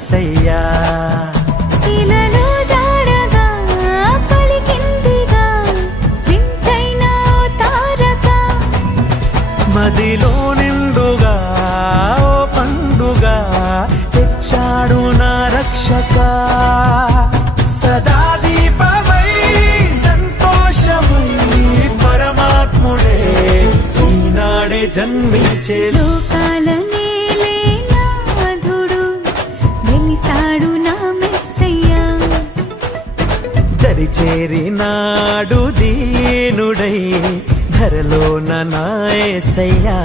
యేసయ్యా. మదిలో నిండుగా ఓ పండుగ తెచ్చాడు నా రక్షక. సదా దీపమై సంతోషమై పరమాత్ముడే ఈనాడే జన్మించే. లోకాల నేలే నాథుడు వెలిసాడు నా మెస్సయ్యా. దరిచేరినాడు దీనుడై ధరలోన నా యేసయ్యా.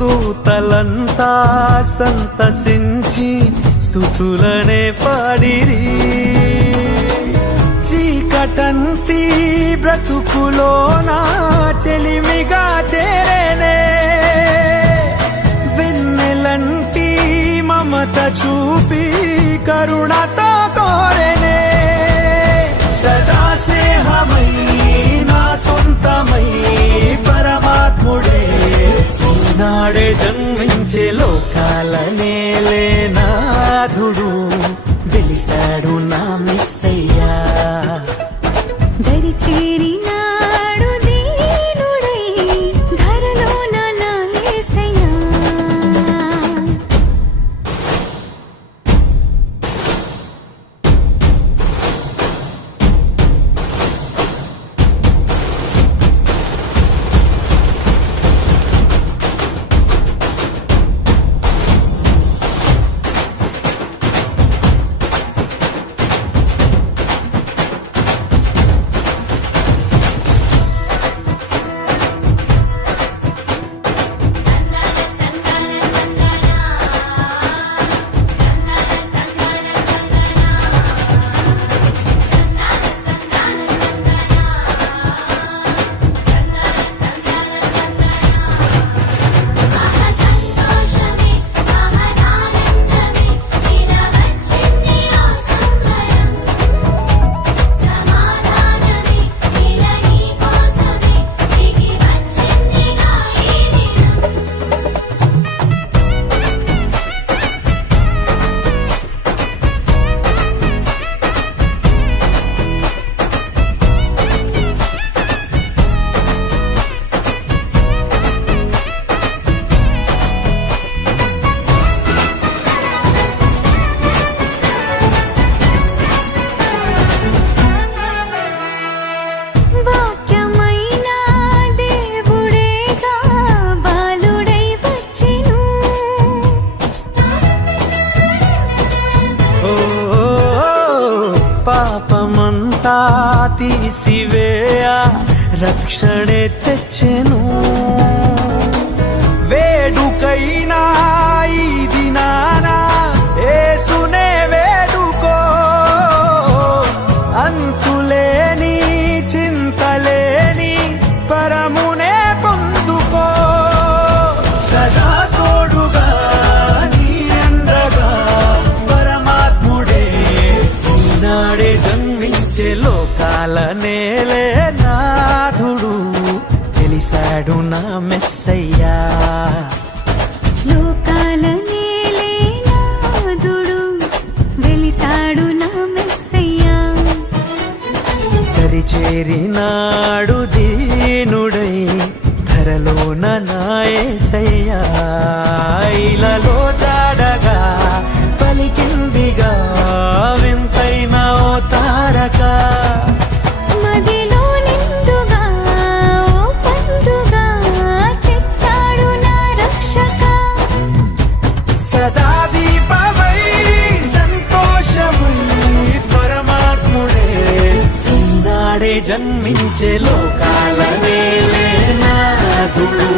దూతలంతా సంతసించి స్తుతులనే పాడిరి. చీకటంటి బ్రతుకులోన చెలిమిగా చేరేనే. వెన్నెలంటి మమత చూపి కరుణతో కోరేనే. సదా స్నేహమై నా సొంతమై పరమాత్ముడే నాడే జన్మించే. లోకాల నేలే నాథుడు వెలిసాడు నా మెస్సయ్యా. దరిచేరినాడు దీనుడై ధరలోన నా యేసయ్యా. పాపమంతా తీసివేయ రక్షణే తెచ్చెను. వేడుకైనా ఈ దినాన యేసునే వేడుకో. అంతులేని చింతలేని పరమునే పొందుకో. సదా తోడుగా నీ అండగా పరమాత్ముడే ఈనాడే జన్మించే. లోకాల నేలే నాథుడు వెలిసాడు నా మెస్సయ్యా. లోకాల నేలే నాథుడు వెలిసాడు నా మెస్సయ్యా. దరిచేరినాడు దీనుడై ధరలోన నా యేసయ్యా. ఇలలో జాడగా పలికిన సదా దీపమై సంతోషమై పరమాత్ముడే నాడే జన్మించే లోకాల నేలే నాథుడు